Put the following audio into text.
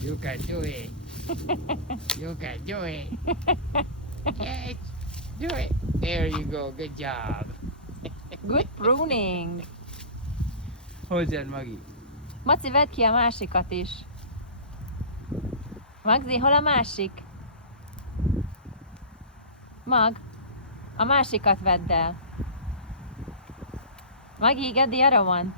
You can do it. You can do it. Yes, do it. There you go. Good job. Good pruning. Hozzad, Magi. Maci, vedd ki a másikat is. Magzi, hol a másik? Mag, a másikat vedd el. Magi, get the other one.